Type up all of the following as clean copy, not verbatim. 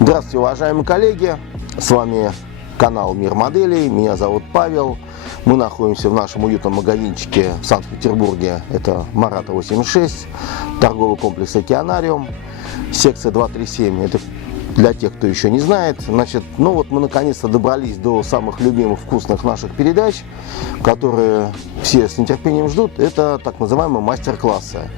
Здравствуйте, уважаемые коллеги! С вами канал Мир Моделей. Меня зовут Павел. Мы находимся в нашем уютном магазинчике в Санкт-Петербурге. Это Марата 86, торговый комплекс Океанариум, секция 237. Это для тех, кто еще не знает. Значит, ну вот мы наконец-то добрались до самых любимых вкусных наших передач, которые все с нетерпением ждут. Это так называемые мастер-классы.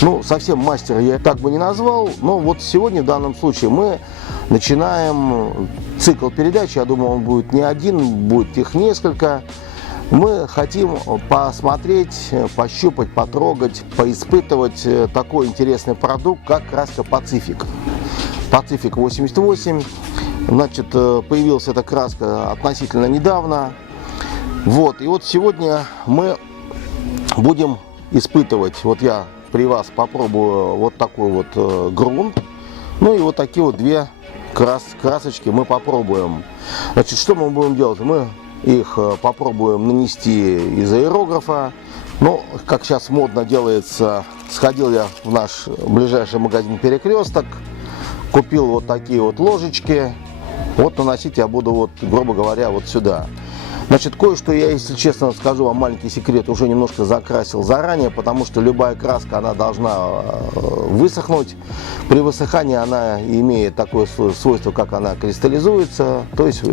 Ну, совсем мастера я так бы не назвал, но вот сегодня в данном случае мы начинаем цикл передач. Я думаю, он будет не один, будет их несколько. Мы хотим посмотреть, пощупать, потрогать, поиспытывать такой интересный продукт, как краска Pacific. Pacific 88. Значит, появилась эта краска относительно недавно. Вот, и вот сегодня мы будем испытывать. Вот я при вас попробую вот такой вот грунт. Ну и вот такие вот две красочки мы попробуем. Значит, что мы будем делать? Мы их попробуем нанести из аэрографа. Ну, как сейчас модно делается, сходил я в наш ближайший магазин Перекресток, купил вот такие вот ложечки. Вот наносить я буду вот, грубо говоря, вот сюда. Значит, кое-что я, если честно скажу вам, маленький секрет, уже немножко закрасил заранее, потому что любая краска, она должна высохнуть. При высыхании она имеет такое свойство, как она кристаллизуется, то есть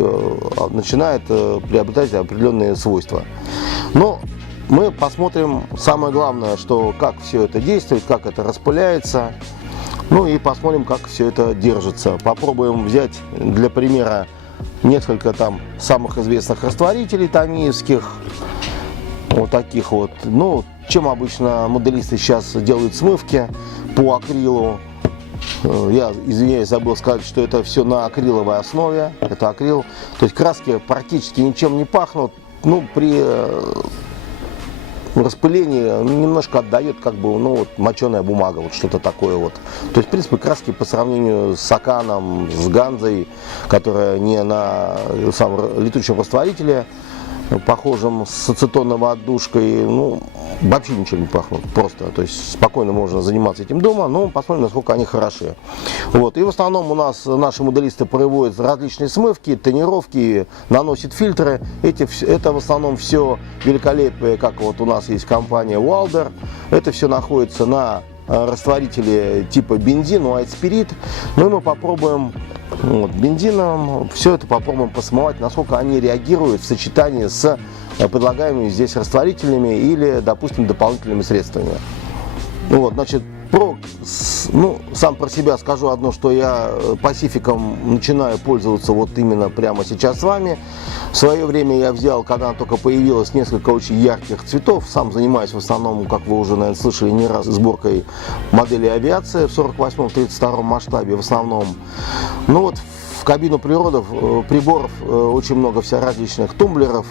начинает приобретать определенные свойства. Но мы посмотрим самое главное, что как все это действует, как это распыляется. Ну и посмотрим, как все это держится. Попробуем взять для примера несколько там самых известных растворителей томиевских, вот таких вот. Ну, чем обычно моделисты сейчас делают смывки по акрилу. Я, извиняюсь, забыл сказать, что это все на акриловой основе. Это акрил. То есть краски практически ничем не пахнут. Ну, при распылении немножко отдает, как бы, ну, вот, моченая бумага, вот что-то такое вот. То есть, в принципе, краски по сравнению с Оканом, с Ганзой, которая не на самом летучем растворителе, похожем с ацетоновой отдушкой, ну, вообще ничего не пахнут, просто. То есть, спокойно можно заниматься этим дома, но посмотрим, насколько они хороши. Вот. И в основном у нас наши моделисты производят различные смывки, тонировки, наносят фильтры. Это в основном все великолепие, как вот у нас есть компания Wilder. Это все находится на растворителе типа бензин, white spirit. Ну и мы попробуем вот, бензином все это попробуем посмывать, насколько они реагируют в сочетании с предлагаемыми здесь растворителями или, допустим, дополнительными средствами. Вот, значит, сам про себя скажу одно, что я Pacific'ом начинаю пользоваться вот именно прямо сейчас с вами. В свое время я взял, когда она только появилась, несколько очень ярких цветов. Сам занимаюсь в основном, как вы уже, наверное, слышали не раз, сборкой моделей авиации в 48-32 масштабе в основном. Ну вот в кабину приборов очень много различных тумблеров,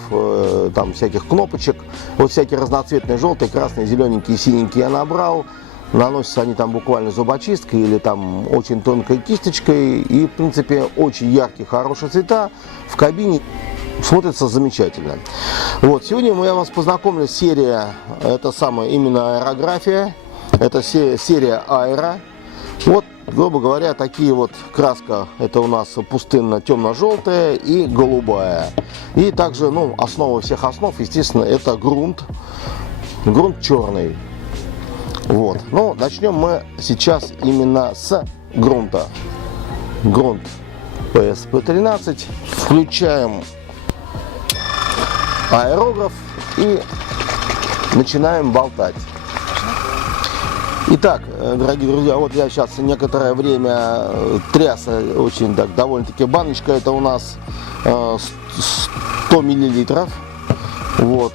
там всяких кнопочек. Вот всякие разноцветные, желтые, красные, зелененькие, синенькие я набрал. Наносятся они там буквально зубочисткой или там очень тонкой кисточкой. И, в принципе, очень яркие, хорошие цвета в кабине смотрится замечательно. Вот, сегодня я вас познакомлю с серией, это самая именно аэрография. Это серия Аэро. Вот, грубо говоря, такие вот краска. Это у нас пустынно темно-желтая и голубая. И также, ну, основа всех основ, естественно, это грунт. Грунт черный. Вот. Ну, начнем мы сейчас именно с грунта. Грунт PSP13. Включаем аэрограф и начинаем болтать. Итак, дорогие друзья, вот я сейчас некоторое время тряс очень так, довольно-таки баночка. Это у нас 100 миллилитров. Вот.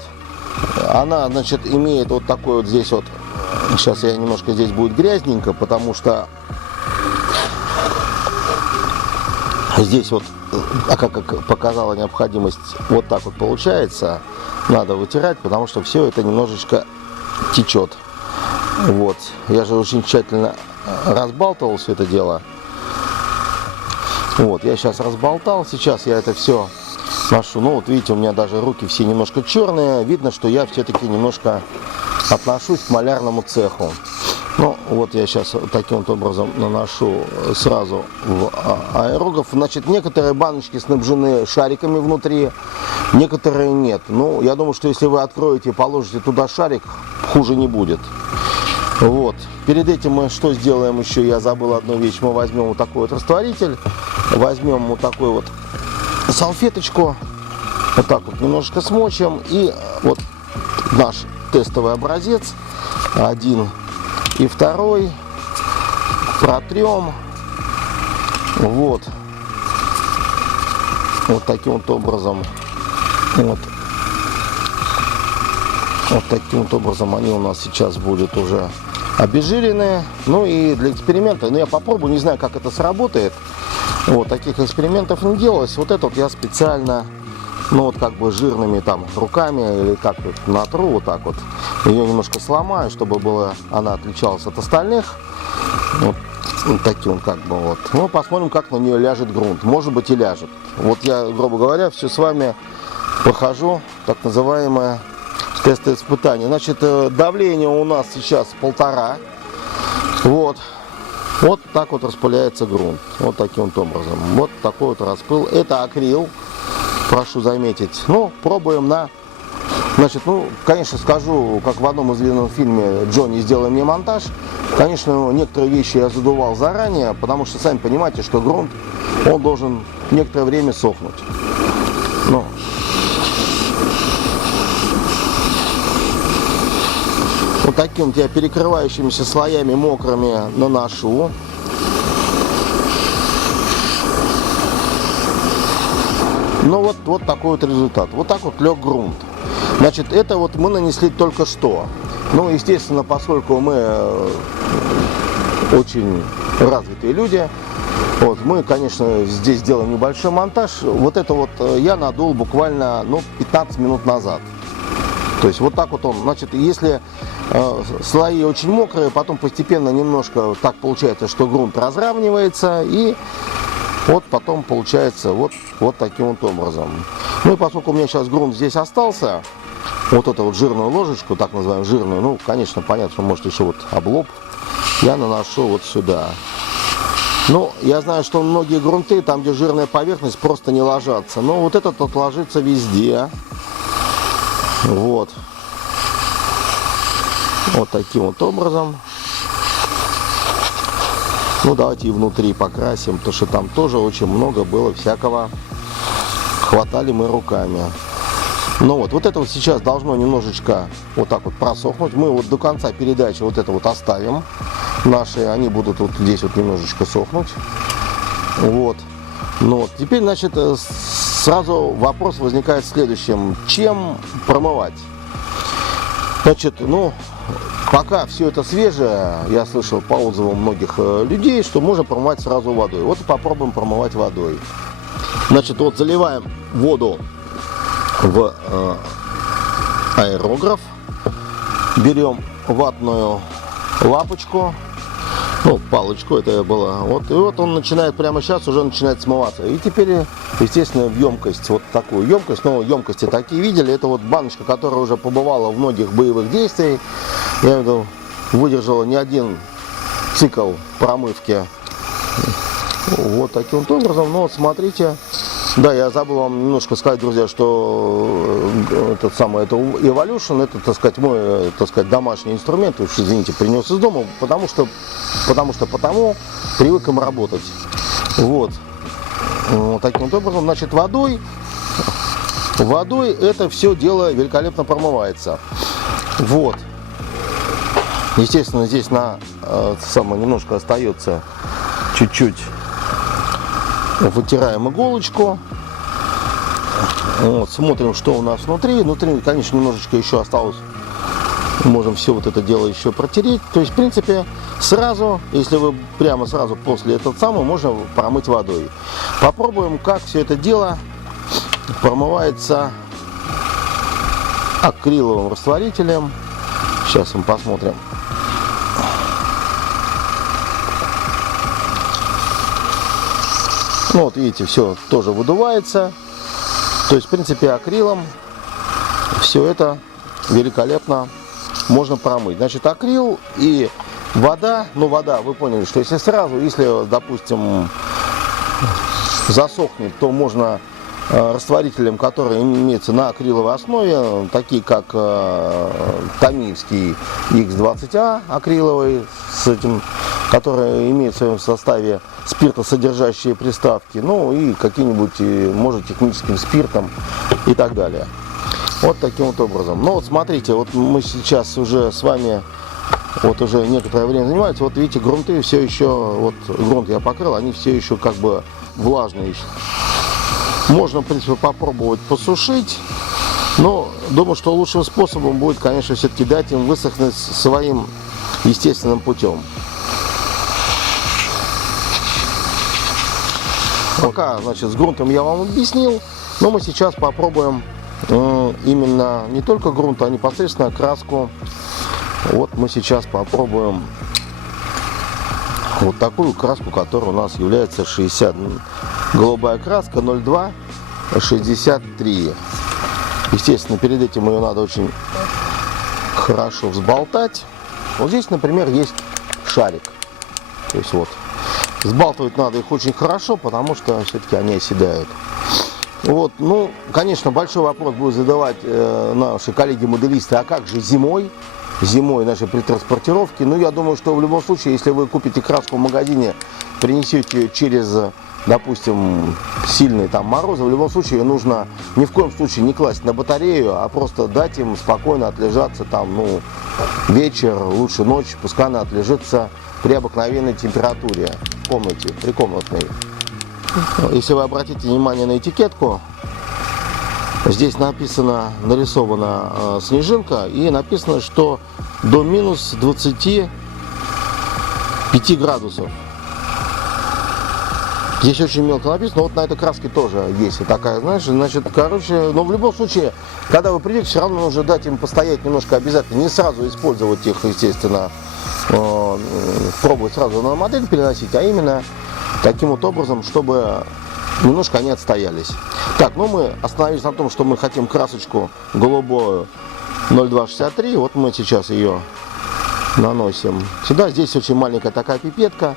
Она, значит, имеет вот такой вот здесь вот. Сейчас я немножко здесь будет грязненько, потому что здесь вот, как показала необходимость, вот так вот получается. Надо вытирать, потому что все это немножечко течет. Вот. Я же очень тщательно разбалтывал все это дело. Вот. Я сейчас разболтал. Сейчас я это все ношу. Ну, вот видите, у меня даже руки все немножко черные. Видно, что я все-таки немножко отношусь к малярному цеху. Ну, вот я сейчас таким вот образом наношу сразу в аэрограф. Значит, некоторые баночки снабжены шариками внутри, некоторые нет. Ну, я думаю, что если вы откроете и положите туда шарик, хуже не будет. Вот. Перед этим мы что сделаем еще? Я забыл одну вещь. Мы возьмем вот такой вот растворитель, возьмем вот такую вот салфеточку, вот так вот немножко смочим, и вот наш тестовый образец, один и второй, протрем, вот таким вот образом, вот таким вот образом они у нас сейчас будут уже обезжиренные. Ну и для эксперимента, я попробую, не знаю, как это сработает. Вот таких экспериментов не делалось. Вот это вот я специально, как бы жирными там руками или как вот натру вот так вот. Ее немножко сломаю, чтобы она отличалась от остальных. Вот таким вот как бы вот. Ну, посмотрим, как на нее ляжет грунт. Может быть и ляжет. Вот я, грубо говоря, все с вами прохожу так называемое тестовое испытание. Значит, давление у нас сейчас 1,5. Вот так вот распыляется грунт. Вот таким вот образом. Вот такой вот распыл. Это акрил, прошу заметить. Ну, пробуем на... Значит, конечно, скажу, как в одном известном фильме «Джонни, сделай мне монтаж». Конечно, некоторые вещи я задувал заранее, потому что, сами понимаете, что грунт, он должен некоторое время сохнуть. Вот таким вот я перекрывающимися слоями мокрыми наношу. Вот такой вот результат. Вот так вот лег грунт. Значит, это вот мы нанесли только что. Естественно, поскольку мы очень развитые люди, мы, конечно, здесь делаем небольшой монтаж. Вот это вот я надул буквально 15 минут назад. То есть вот так вот он. Значит, если слои очень мокрые, потом постепенно немножко так получается, что грунт разравнивается, и вот потом получается вот таким вот образом. И поскольку у меня сейчас грунт здесь остался, вот эту вот жирную ложечку, так называемую жирную, конечно, понятно, что может еще вот облоб, я наношу вот сюда. Я знаю, что многие грунты, там где жирная поверхность, просто не ложатся. Но вот этот вот ложится везде. Вот таким вот образом. Давайте и внутри покрасим, потому что там тоже очень много было всякого. Хватали мы руками. Вот это вот сейчас должно немножечко вот так вот просохнуть. Мы вот до конца передачи вот это вот оставим. Они будут вот здесь вот немножечко сохнуть. Теперь, значит, сразу вопрос возникает следующим. Чем промывать? Значит, пока все это свежее, я слышал по отзывам многих людей, что можно промывать сразу водой. Вот попробуем промывать водой. Значит, заливаем воду в аэрограф, берем ватную лапочку, палочку, это было, и вот он начинает прямо сейчас уже начинает смываться. И теперь, естественно, в емкость, вот такую емкость, емкости такие видели, это вот баночка, которая уже побывала в многих боевых действиях, я имею в виду, выдержала не один цикл промывки. Вот таким вот образом, смотрите. Да, я забыл вам немножко сказать, друзья, что это Evolution, это, так сказать, мой, домашний инструмент, уж извините, принес из дома, потому привык им работать. Вот таким вот образом, значит, водой это все дело великолепно промывается. Естественно, здесь немножко остается чуть-чуть. Вытираем иголочку. Смотрим, что у нас внутри. Внутри, конечно, немножечко еще осталось. Можем все вот это дело еще протереть. То есть, в принципе, сразу, если вы прямо сразу после можно промыть водой. Попробуем, как все это дело промывается акриловым растворителем. Сейчас мы посмотрим. Видите, все тоже выдувается. То есть, в принципе, акрилом все это великолепно можно промыть. Значит, акрил и вода, ну вода, вы поняли, что если сразу, если, допустим, засохнет, то можно растворителем, который имеется на акриловой основе, такие как Томиевский X20A акриловый, с этим, который имеет в своем составе спиртосодержащие приставки, ну и какие-нибудь, может, техническим спиртом и так далее. Вот таким вот образом. Ну вот смотрите, вот мы сейчас уже с вами вот уже некоторое время занимаемся. Вот видите, грунты все еще, вот грунт я покрыл, они все еще как бы влажные. Можно, в принципе, попробовать посушить, но думаю, что лучшим способом будет, конечно, все-таки дать им высохнуть своим естественным путем. Пока, значит, с грунтом я вам объяснил, но мы сейчас попробуем именно не только грунт, а непосредственно краску. Вот мы сейчас попробуем вот такую краску, которая у нас является 60. Голубая краска 02 63. Естественно, перед этим ее надо очень хорошо взболтать. Вот здесь, например, есть шарик. То есть вот взбалтывать надо их очень хорошо, потому что все-таки они оседают. Вот, ну, конечно, большой вопрос будут задавать наши коллеги-моделисты, а как же зимой? Зимой нашей при транспортировке. Ну, я думаю, что в любом случае, если вы купите краску в магазине, принесете ее через, допустим, сильные там морозы, в любом случае ее нужно ни в коем случае не класть на батарею, а просто дать им спокойно отлежаться там, ну, вечер, лучше ночь, пускай она отлежится при обыкновенной температуре в комнате, при комнатной. Если вы обратите внимание на этикетку, здесь написано, нарисована снежинка и написано, что до минус 25 градусов. Здесь очень мелко написано, вот на этой краске тоже есть такая, знаешь, значит, короче, но в любом случае, когда вы придете, все равно нужно дать им постоять немножко обязательно, не сразу использовать их, естественно, пробовать сразу на модель переносить, а именно таким вот образом, чтобы немножко они отстоялись. Так, ну мы остановились на том, что мы хотим красочку голубую 0263. Вот мы сейчас ее наносим сюда. Здесь очень маленькая такая пипетка.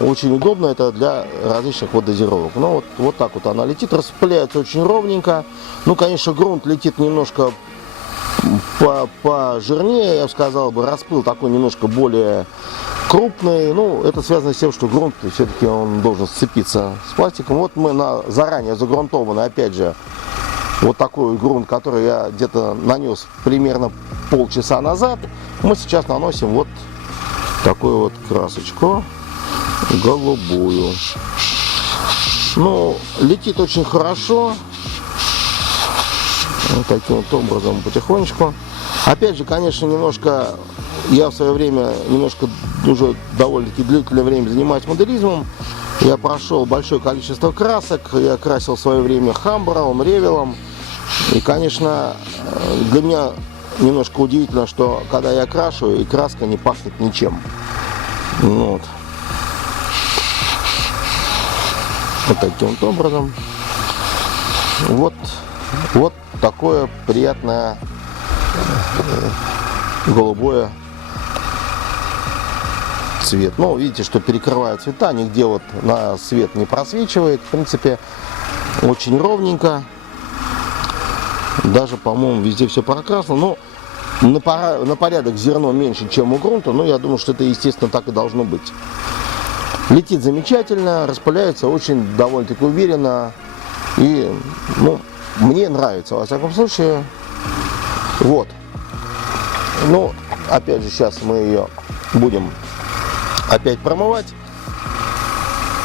Очень удобно это для различных вот дозировок. Ну вот так вот она летит, распыляется очень ровненько. Ну, конечно, грунт летит немножко пожирнее, я бы сказал бы, распыл такой немножко более крупный. Ну, это связано с тем, что грунт все-таки он должен сцепиться с пластиком. Вот мы на заранее загрунтованный, опять же, вот такой грунт, который я где-то нанес примерно полчаса назад, мы сейчас наносим вот такую вот красочку голубую. Ну, летит очень хорошо. Вот таким вот образом потихонечку. Опять же, конечно, немножко я в свое время уже довольно-таки длительное время занимаюсь моделизмом. Я прошел большое количество красок. Я красил в свое время хамбровым, ревелом. И, конечно, для меня немножко удивительно, что когда я крашу, и краска не пахнет ничем. Вот. Вот таким вот образом. Вот такое приятное голубое цвет. Ну, видите, что перекрывают цвета, нигде вот на свет не просвечивает. В принципе, очень ровненько. Даже, по-моему, везде все прокрасно. Но на порядок зерно меньше, чем у грунта. Но я думаю, что это, естественно, так и должно быть. Летит замечательно, распыляется очень довольно-таки уверенно. И, ну, мне нравится, во всяком случае. Вот. Ну, опять же, сейчас мы ее будем опять промывать.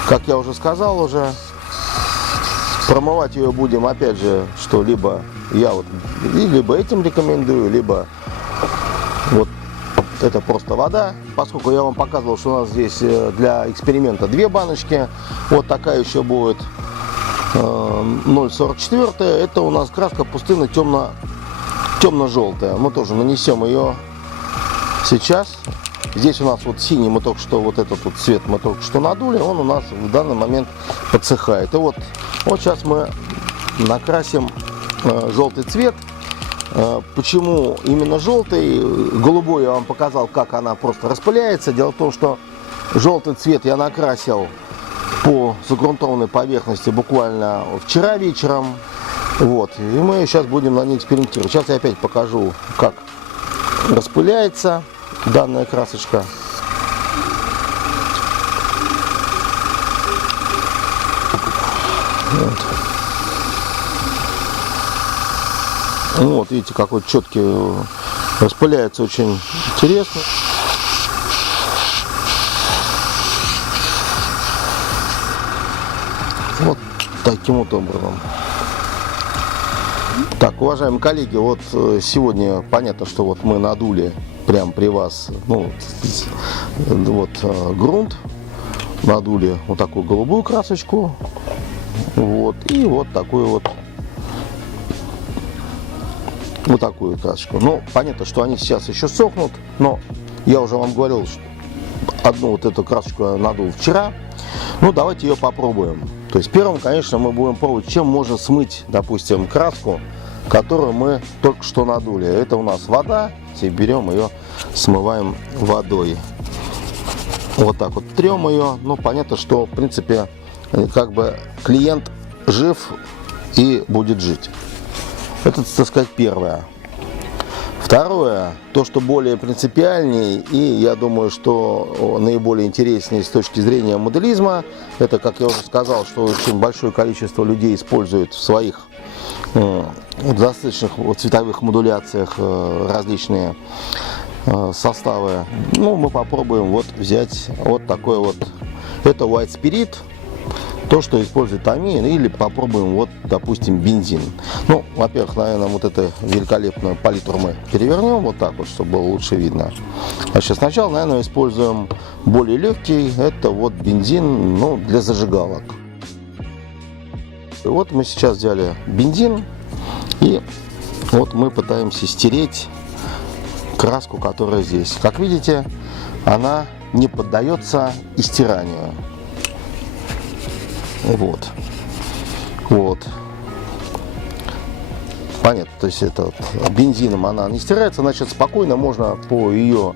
Как я уже сказал уже, промывать ее будем, опять же, что либо я вот либо этим рекомендую, либо вот это просто вода. Поскольку я вам показывал, что у нас здесь для эксперимента две баночки, вот такая еще будет 0,44. Это у нас краска пустынная темно-желтая. Мы тоже нанесем ее сейчас. Здесь у нас вот синий, мы только что вот этот вот цвет мы только что надули, он у нас в данный момент подсыхает. И вот сейчас мы накрасим желтый цвет. Почему именно желтый? Голубой я вам показал, как она просто распыляется. Дело в том, что желтый цвет я накрасил по загрунтованной поверхности буквально вчера вечером. Вот. И мы сейчас будем на ней экспериментировать. Сейчас я опять покажу, как распыляется данная красочка. Вот, видите, какой четкий, распыляется очень интересно. Вот таким вот образом. Так, уважаемые коллеги, вот сегодня понятно, что вот мы надули прямо при вас, ну, вот грунт, надули вот такую голубую красочку, вот, и вот такую вот такую красочку. Ну, понятно, что они сейчас еще сохнут, но я уже вам говорил, что одну вот эту красочку я надул вчера. Ну, давайте ее попробуем. То есть первым, конечно, мы будем пробовать, чем можно смыть, допустим, краску, которую мы только что надули. Это у нас вода. Теперь берем ее, смываем водой. Вот так вот трем ее. Ну, понятно, что, в принципе, как бы клиент жив и будет жить. Это, так сказать, первое. Второе, то, что более принципиальнее, и я думаю, что наиболее интереснее с точки зрения моделизма, это, как я уже сказал, что очень большое количество людей использует в своих достаточных цветовых модуляциях различные составы. Ну, мы попробуем вот взять вот такой вот, это White Spirit. То, что использует Tamiya, или попробуем, вот, допустим, бензин. Ну, во-первых, наверное, вот эту великолепную палитру мы перевернем вот так вот, чтобы было лучше видно. А сейчас сначала, наверное, используем более легкий, это вот бензин, ну, для зажигалок. И вот мы сейчас взяли бензин, и вот мы пытаемся стереть краску, которая здесь. Как видите, она не поддается истиранию. Вот. Вот. Понятно, то есть это бензином она не стирается, значит, спокойно можно по ее,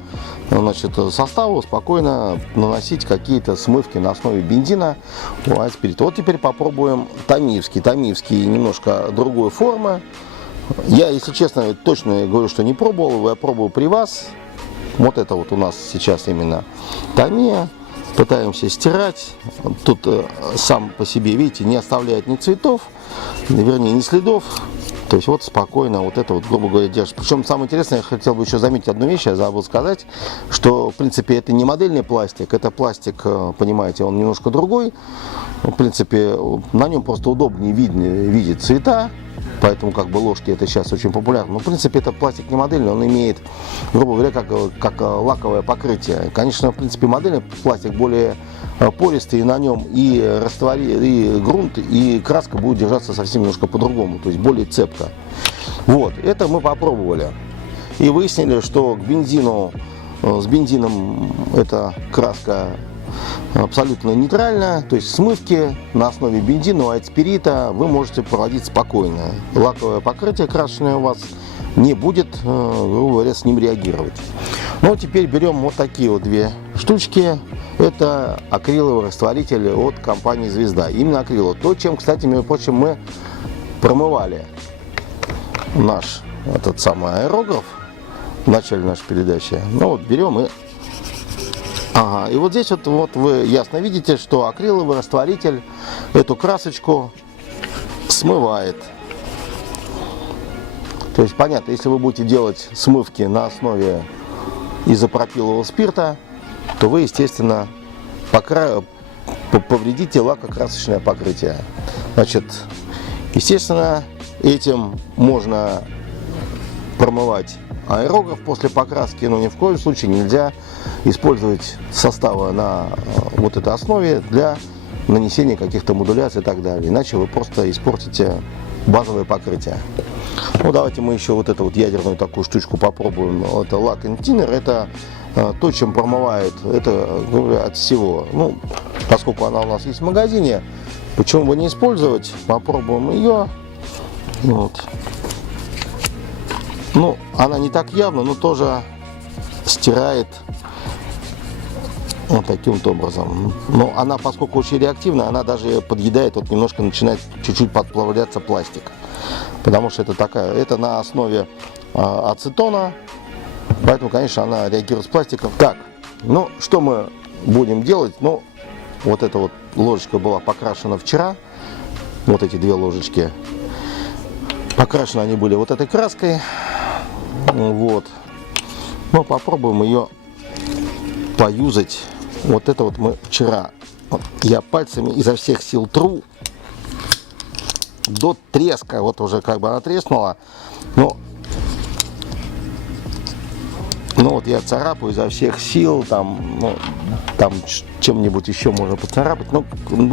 значит, составу спокойно наносить какие-то смывки на основе бензина. Вот теперь попробуем тамиевский. Тамиевский немножко другой формы. Я, если честно, точно говорю, что не пробовал, я пробовал при вас. Вот это вот у нас сейчас именно Tamiya. Пытаемся стирать. Тут сам по себе, видите, не оставляет ни цветов, вернее, ни следов. То есть вот спокойно вот это вот, грубо говоря, держит. Причем самое интересное, я хотел бы еще заметить одну вещь, я забыл сказать, что, в принципе, это не модельный пластик, это пластик, понимаете, он немножко другой. В принципе, на нем просто удобнее видеть цвета. Поэтому как бы ложки это сейчас очень популярно. Но в принципе это пластик не модельный, он имеет, грубо говоря, как лаковое покрытие. Конечно, в принципе модельный пластик более пористый, и на нем и грунт, и краска будет держаться совсем немножко по-другому, то есть более цепко. Вот, это мы попробовали. И выяснили, что с бензином эта краска абсолютно нейтральная, то есть смывки на основе бензина, White Spirit вы можете проводить спокойно. Лаковое покрытие красочное у вас не будет, грубо говоря, с ним реагировать. Ну, теперь берем вот такие вот две штучки. Это акриловый растворитель от компании Звезда. Именно акриловый. То, чем, кстати, между прочим, мы промывали наш этот самый аэрограф в начале нашей передачи. Ну, вот берем и... Ага, и вот здесь вот вы ясно видите, что акриловый растворитель эту красочку смывает. То есть понятно, если вы будете делать смывки на основе изопропилового спирта, то вы, естественно, повредите лакокрасочное покрытие. Значит, естественно, этим можно промывать аэрограф после покраски, но ни в коем случае нельзя использовать составы на вот этой основе для нанесения каких-то модуляций и так далее. Иначе вы просто испортите базовое покрытие. Ну, давайте мы еще вот эту вот ядерную такую штучку попробуем. Это Lack and Thinner. Это то, чем промывает, это, говоря, от всего. Ну, поскольку она у нас есть в магазине, почему бы не использовать? Попробуем ее. Вот. Ну, она не так явно, но тоже стирает вот таким вот образом. Но она, поскольку очень реактивная, она даже подъедает, вот немножко начинает чуть-чуть подплавляться пластик. Потому что это на основе ацетона, поэтому, конечно, она реагирует с пластиком. Так, ну, что мы будем делать? Ну, вот эта вот ложечка была покрашена вчера, вот эти две ложечки. Покрашены они были вот этой краской. Вот. Мы попробуем ее поюзать. Вот это вот мы вчера. Я пальцами изо всех сил тру до треска. Вот уже как бы она треснула. Но вот я царапаю изо всех сил. Там чем-нибудь еще можно поцарапать. Ну,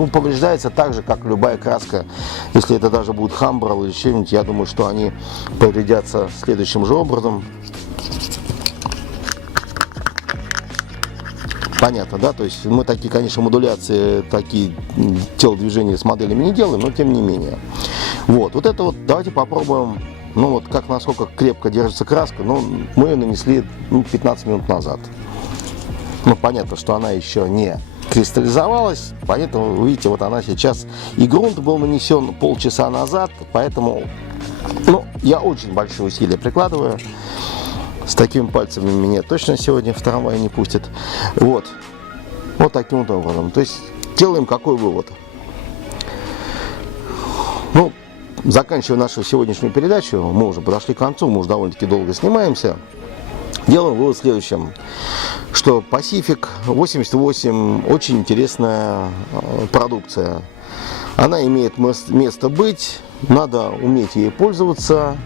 повреждается так же, как любая краска. Если это даже будет хамбрал или что-нибудь, я думаю, что они повредятся следующим же образом. Понятно, да? То есть мы такие, конечно, модуляции, такие телодвижения с моделями не делаем, но тем не менее. Вот это вот, давайте попробуем, ну вот как, насколько крепко держится краска. Ну, мы ее нанесли 15 минут назад. Ну, понятно, что она еще не кристаллизовалась, поэтому, вы видите, вот она сейчас, и грунт был нанесен полчаса назад, поэтому, ну, я очень большие усилия прикладываю. С такими пальцами меня точно сегодня в трамвай не пустят. Вот таким вот образом. То есть делаем какой вывод? Ну, заканчивая нашу сегодняшнюю передачу, мы уже подошли к концу, мы уже довольно-таки долго снимаемся. Делаем вывод в следующем, что Pacific 88 очень интересная продукция. Она имеет место быть, надо уметь ей пользоваться,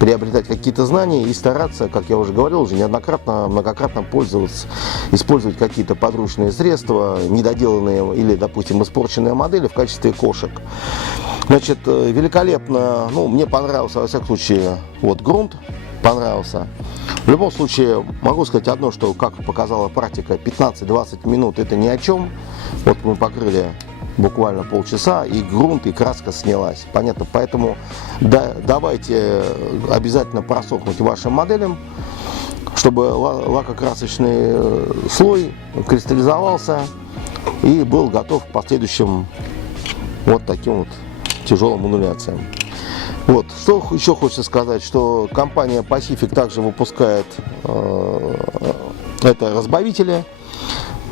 приобретать какие-то знания и стараться, как я уже говорил, уже многократно пользоваться, использовать какие-то подручные средства, недоделанные или, допустим, испорченные модели в качестве кошек. Значит, великолепно, ну, мне понравился, во всяком случае, вот грунт понравился. В любом случае, могу сказать одно, что, как показала практика, 15-20 минут это ни о чем. Вот мы покрыли буквально полчаса, и грунт, и краска снялась. Понятно, поэтому давайте обязательно просохнуть вашим моделям, чтобы лакокрасочный слой кристаллизовался и был готов к последующим вот таким вот тяжелым манипуляциям. Вот, что еще хочется сказать, что компания Pacific также выпускает это разбавители.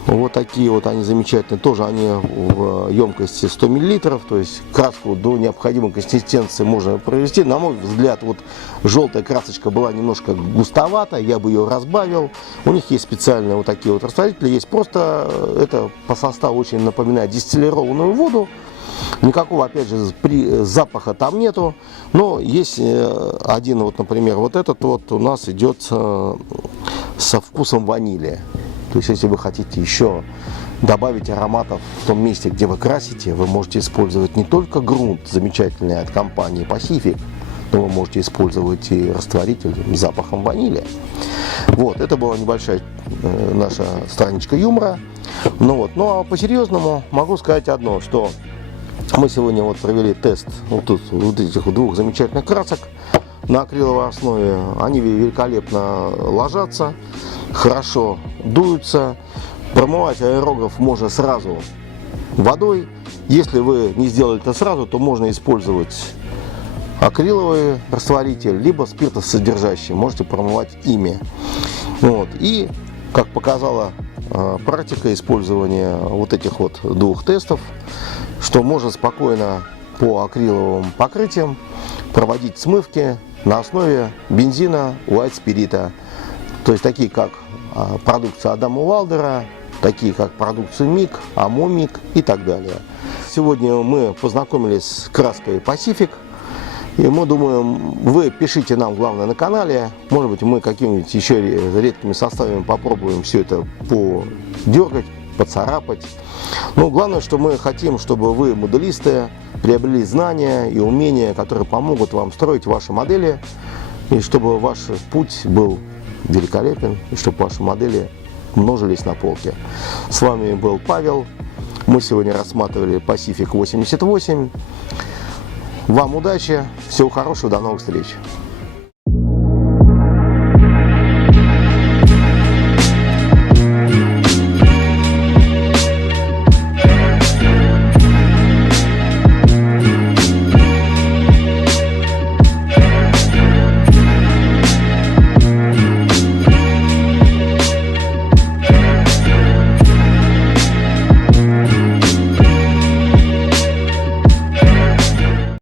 Вот такие вот они замечательные, тоже они в емкости 100 мл, то есть краску до необходимой консистенции можно провести. На мой взгляд, вот желтая красочка была немножко густовата, я бы ее разбавил. У них есть специальные вот такие вот растворители, есть просто, это по составу очень напоминает дистиллированную воду. Никакого, опять же, запаха там нету, но есть один, вот, например, вот этот вот у нас идет со вкусом ванили. То есть, если вы хотите еще добавить ароматов в том месте, где вы красите, вы можете использовать не только грунт замечательный от компании Pacific, но вы можете использовать и растворитель с запахом ванили. Вот, это была небольшая наша страничка юмора. Ну а по-серьезному могу сказать одно, что мы сегодня вот провели тест вот этих двух замечательных красок на акриловой основе. Они великолепно ложатся, хорошо дуются. Промывать аэрограф можно сразу водой. Если вы не сделали это сразу, то можно использовать акриловый растворитель, либо спиртосодержащий. Можете промывать ими. Вот. И, как показала практика использования вот этих вот двух тестов, что можно спокойно по акриловым покрытиям проводить смывки на основе бензина White Spirit. То есть такие как продукция Адама Уайлдера, такие как продукция МИГ, АМО-МИГ и так далее. Сегодня мы познакомились с краской Pacific. И мы думаем, вы пишите нам, главное, на канале. Может быть, мы какими-нибудь еще редкими составами попробуем все это подергать, поцарапать. Но главное, что мы хотим, чтобы вы, моделисты, приобрели знания и умения, которые помогут вам строить ваши модели, и чтобы ваш путь был великолепен, и чтобы ваши модели множились на полке. С вами был Павел. Мы сегодня рассматривали Pacific 88. Вам удачи, всего хорошего, до новых встреч!